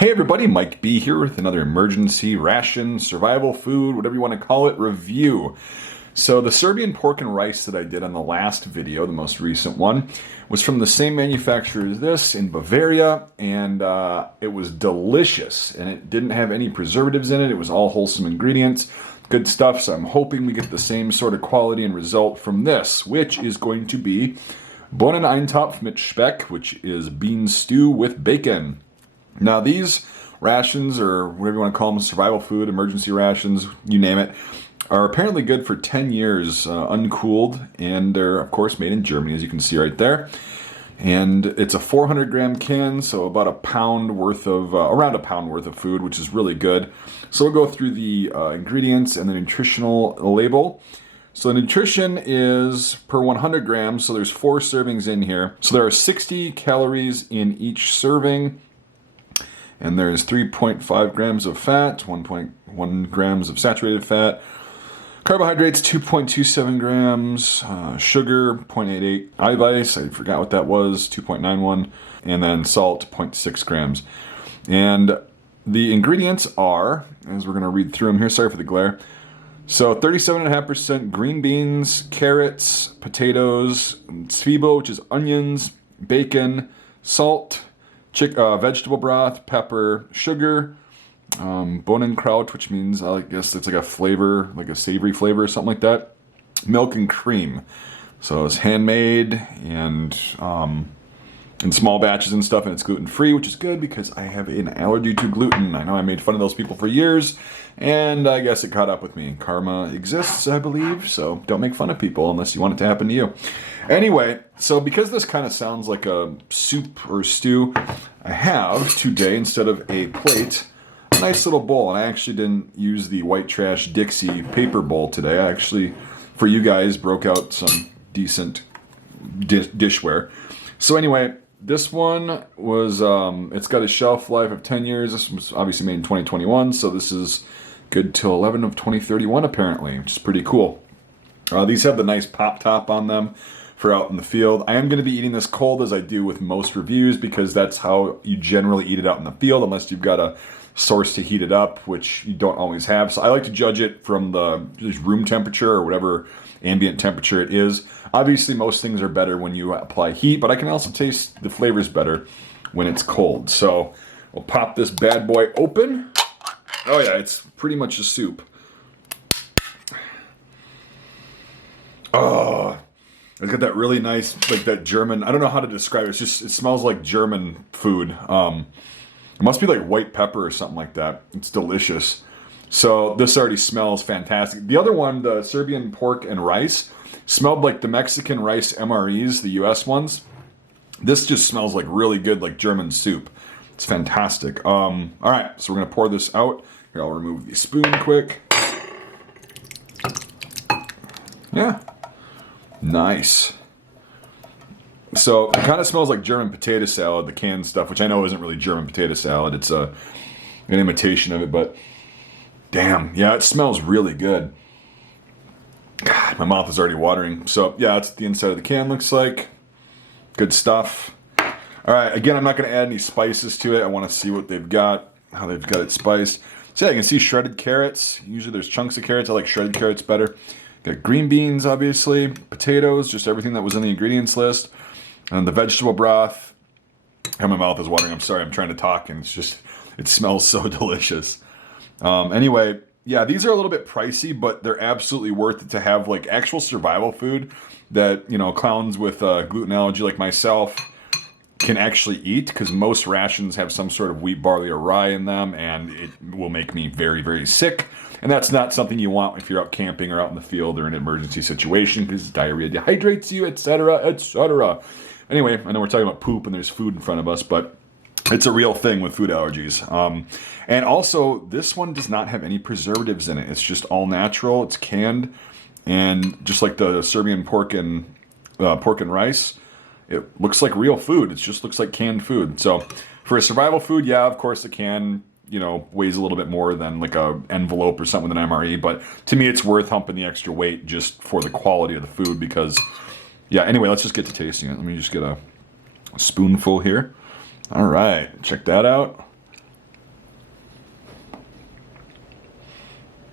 Hey everybody, Mike B here with another emergency ration, survival food, whatever you want to call it, review. So the Serbian pork and rice that I did on the last video, the most recent one, was from the same manufacturer as this in Bavaria, and it was delicious, and it didn't have any preservatives in it. It was all wholesome ingredients, good stuff, so I'm hoping we get the same sort of quality and result from this, which is going to be Bohneneintopf mit Speck, which is bean stew with bacon. Now these rations, or whatever you want to call them, survival food, emergency rations, you name it, are apparently good for 10 years uncooled, and they're of course made in Germany, as you can see right there. And it's a 400 gram can, so about a pound worth of, around a pound worth of food, which is really good. So we'll go through the ingredients and the nutritional label. So the nutrition is per 100 grams, so there's 4 servings in here. So there are 60 calories in each serving. And there's 3.5 grams of fat, 1.1 grams of saturated fat, carbohydrates 2.27 grams, sugar 0.88, ice, I forgot what that was, 2.91, and then salt 0.6 grams. And the ingredients are, as we're going to read through them here, sorry for the glare, so 37.5% green beans, carrots, potatoes, zwiebel, which is onions, bacon, salt, vegetable broth, pepper, sugar, Bohnenkraut, which means I guess it's like a flavor, like a savory flavor or something like that, milk and cream. So it's handmade and in small batches and stuff, and it's gluten-free, which is good because I have an allergy to gluten. I know I made fun of those people for years, and I guess it caught up with me. Karma exists, I believe, so don't make fun of people unless you want it to happen to you. Anyway, so because this kind of sounds like a soup or stew, I have today, instead of a plate, a nice little bowl. And I actually didn't use the white trash Dixie paper bowl today. I actually, for you guys, broke out some decent dishware. So anyway, this one was, it's got a shelf life of 10 years. This was obviously made in 2021, so this is good till 11 of 2031 apparently, which is pretty cool. These have the nice pop top on them for out in the field. I am going to be eating this cold, as I do with most reviews, because that's how you generally eat it out in the field, unless you've got a source to heat it up, which you don't always have. So I like to judge it from the room temperature or whatever ambient temperature it is. Obviously, most things are better when you apply heat, but I can also taste the flavors better when it's cold. So we'll pop this bad boy open. Oh yeah, it's pretty much a soup. Oh, it's got that really nice, like that German, I don't know how to describe it. It's just, it smells like German food. It must be like white pepper or something like that. It's delicious. So this already smells fantastic. The other one, the Serbian pork and rice, smelled like the Mexican rice MREs, the US ones. This just smells like really good, like German soup. It's fantastic. All right, so we're gonna pour this out. Here, I'll remove the spoon quick. Yeah, nice. So it kind of smells like German potato salad, the canned stuff, which I know isn't really German potato salad. It's an imitation of it, but damn, yeah, it smells really good. God, my mouth is already watering. So yeah, that's what the inside of the can looks like. Good stuff. All right, again, I'm not going to add any spices to it. I want to see what they've got, how they've got it spiced. So yeah, you can see shredded carrots. Usually there's chunks of carrots. I like shredded carrots better. Got green beans, obviously, potatoes, just everything that was in the ingredients list. And the vegetable broth. And my mouth is watering. I'm sorry, I'm trying to talk, and it's just, it smells so delicious. Anyway, yeah, these are a little bit pricey, but they're absolutely worth it to have like actual survival food that, you know, clowns with gluten allergy like myself can actually eat, because most rations have some sort of wheat, barley, or rye in them, and it will make me very, very sick. And that's not something you want if you're out camping or out in the field or in an emergency situation, because diarrhea dehydrates you, etc., etc. Anyway, I know we're talking about poop and there's food in front of us, but it's a real thing with food allergies. And also, this one does not have any preservatives in it. It's just all natural. It's canned, and just like the Serbian pork and rice, it looks like real food. It just looks like canned food. So for a survival food, yeah, of course the can, you know, weighs a little bit more than like a envelope or something with an MRE. But to me, it's worth humping the extra weight just for the quality of the food, because, yeah, anyway, let's just get to tasting it. Let me just get a spoonful here. All right, check that out.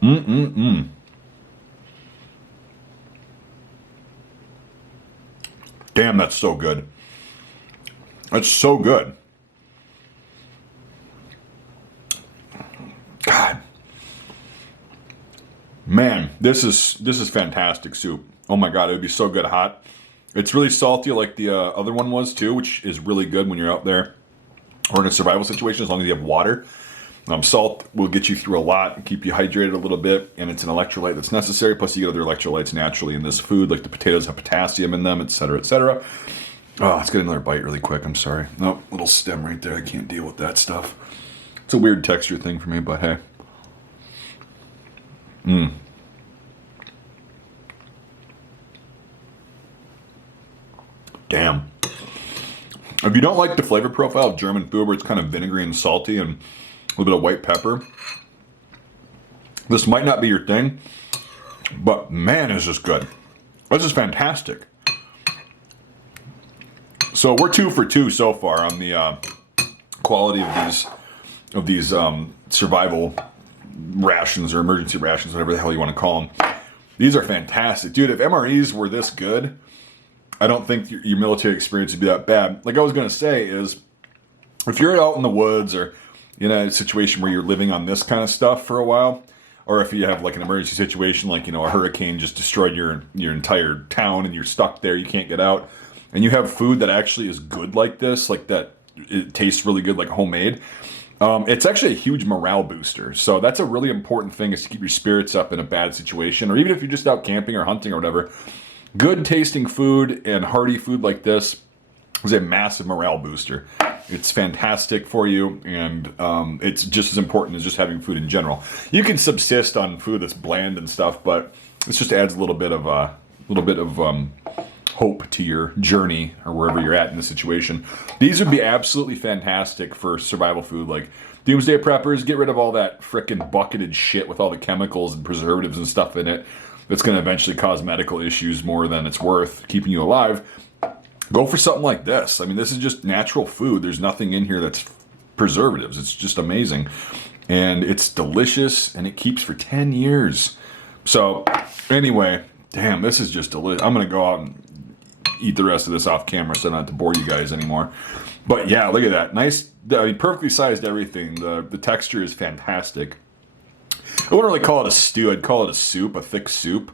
Mm-mm-mm. Damn, that's so good. That's so good. God. Man, this is fantastic soup. Oh my God, it would be so good hot. It's really salty like the other one was too, which is really good when you're out there or in a survival situation as long as you have water. Salt will get you through a lot and keep you hydrated a little bit, and it's an electrolyte that's necessary. Plus, you get other electrolytes naturally in this food, like the potatoes have potassium in them, etc., etc. Oh, let's get another bite really quick. I'm sorry. No, little stem right there. I can't deal with that stuff. It's a weird texture thing for me, but hey. Damn. If you don't like the flavor profile of German food where it's kind of vinegary and salty and a little bit of white pepper, this might not be your thing, but man, is this good. This is fantastic. So we're 2 for 2 so far on the quality of these survival rations or emergency rations, whatever the hell you want to call them. These are fantastic. Dude, if MREs were this good, I don't think your military experience would be that bad. Like I was going to say is, if you're out in the woods or in a situation where you're living on this kind of stuff for a while, or if you have like an emergency situation, like, a hurricane just destroyed your entire town and you're stuck there, you can't get out, and you have food that actually is good like this, like that, it tastes really good, like homemade. It's actually a huge morale booster. So that's a really important thing, is to keep your spirits up in a bad situation, or even if you're just out camping or hunting or whatever. Good tasting food and hearty food like this is a massive morale booster. It's fantastic for you, and it's just as important as just having food in general. You can subsist on food that's bland and stuff, but it just adds a little bit of hope to your journey or wherever you're at in the situation. These would be absolutely fantastic for survival food, like doomsday preppers. Get rid of all that frickin' bucketed shit with all the chemicals and preservatives and stuff in it that's going to eventually cause medical issues more than it's worth keeping you alive. Go for something like this. I mean, this is just natural food. There's nothing in here that's preservatives. It's just amazing. And it's delicious, and it keeps for 10 years. So, anyway, damn, this is just delicious. I'm going to go out and eat the rest of this off camera so I don't have to bore you guys anymore. But yeah, look at that. Nice, I mean, perfectly sized everything. The texture is fantastic. I wouldn't really call it a stew. I'd call it a soup, a thick soup.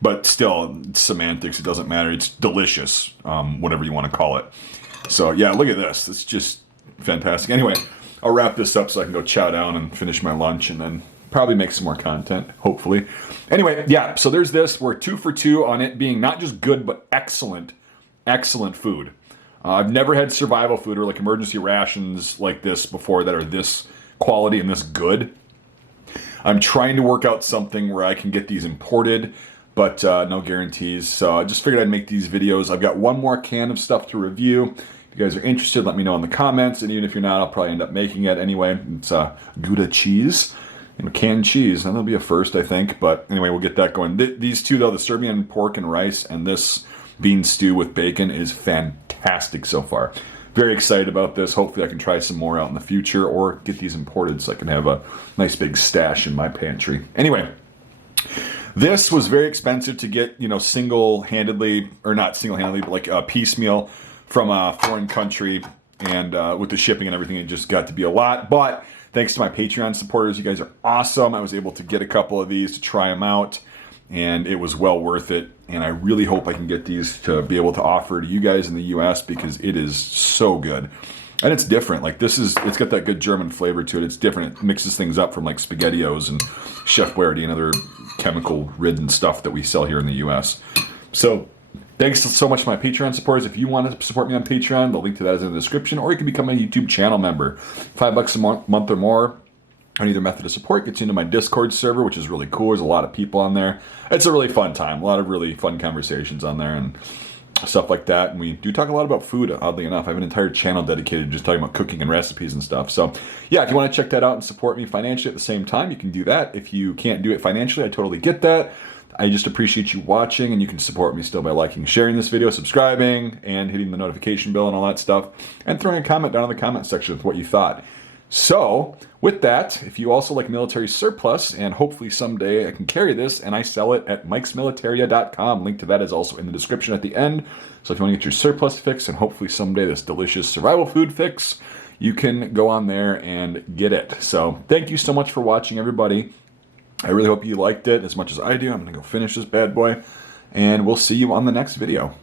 But still, it's semantics. It doesn't matter. It's delicious, whatever you want to call it. So yeah, look at this. It's just fantastic. Anyway, I'll wrap this up so I can go chow down and finish my lunch and then probably make some more content, hopefully. Anyway, yeah, so there's this. We're 2 for 2 on it being not just good, but excellent, excellent food. I've never had survival food or like emergency rations like this before that are this quality and this good. I'm trying to work out something where I can get these imported, but no guarantees. So I just figured I'd make these videos. I've got one more can of stuff to review. If you guys are interested, let me know in the comments. And even if you're not, I'll probably end up making it anyway. It's Gouda cheese, canned cheese. And that'll be a first, I think. But anyway, we'll get that going. These two, though, the Serbian pork and rice and this bean stew with bacon is fantastic so far. Very excited about this. Hopefully I can try some more out in the future or get these imported so I can have a nice big stash in my pantry. Anyway, this was very expensive to get, single-handedly, or not single-handedly, but like a piecemeal from a foreign country. And with the shipping and everything, it just got to be a lot. But thanks to my Patreon supporters, you guys are awesome. I was able to get a couple of these to try them out, and it was well worth it. And I really hope I can get these to be able to offer to you guys in the US because it is so good. And it's different. Like it's got that good German flavor to it. It's different. It mixes things up from like SpaghettiOs and Chef Boyardee and other chemical-ridden stuff that we sell here in the US. So thanks so much to my Patreon supporters. If you want to support me on Patreon, the link to that is in the description, or you can become a YouTube channel member. $5 a month or more on either method of support gets you into my Discord server, which is really cool. There's a lot of people on there. It's a really fun time. A lot of really fun conversations on there and stuff like that. And we do talk a lot about food, oddly enough. I have an entire channel dedicated to just talking about cooking and recipes and stuff. So yeah, if you want to check that out and support me financially at the same time, you can do that. If you can't do it financially, I totally get that. I just appreciate you watching, and you can support me still by liking, sharing this video, subscribing, and hitting the notification bell and all that stuff, and throwing a comment down in the comment section with what you thought. So with that, if you also like military surplus, and hopefully someday I can carry this and I sell it at mikesmilitaria.com. Link to that is also in the description at the end. So if you want to get your surplus fix and hopefully someday this delicious survival food fix, you can go on there and get it. So thank you so much for watching, everybody. I really hope you liked it as much as I do. I'm going to go finish this bad boy, and we'll see you on the next video.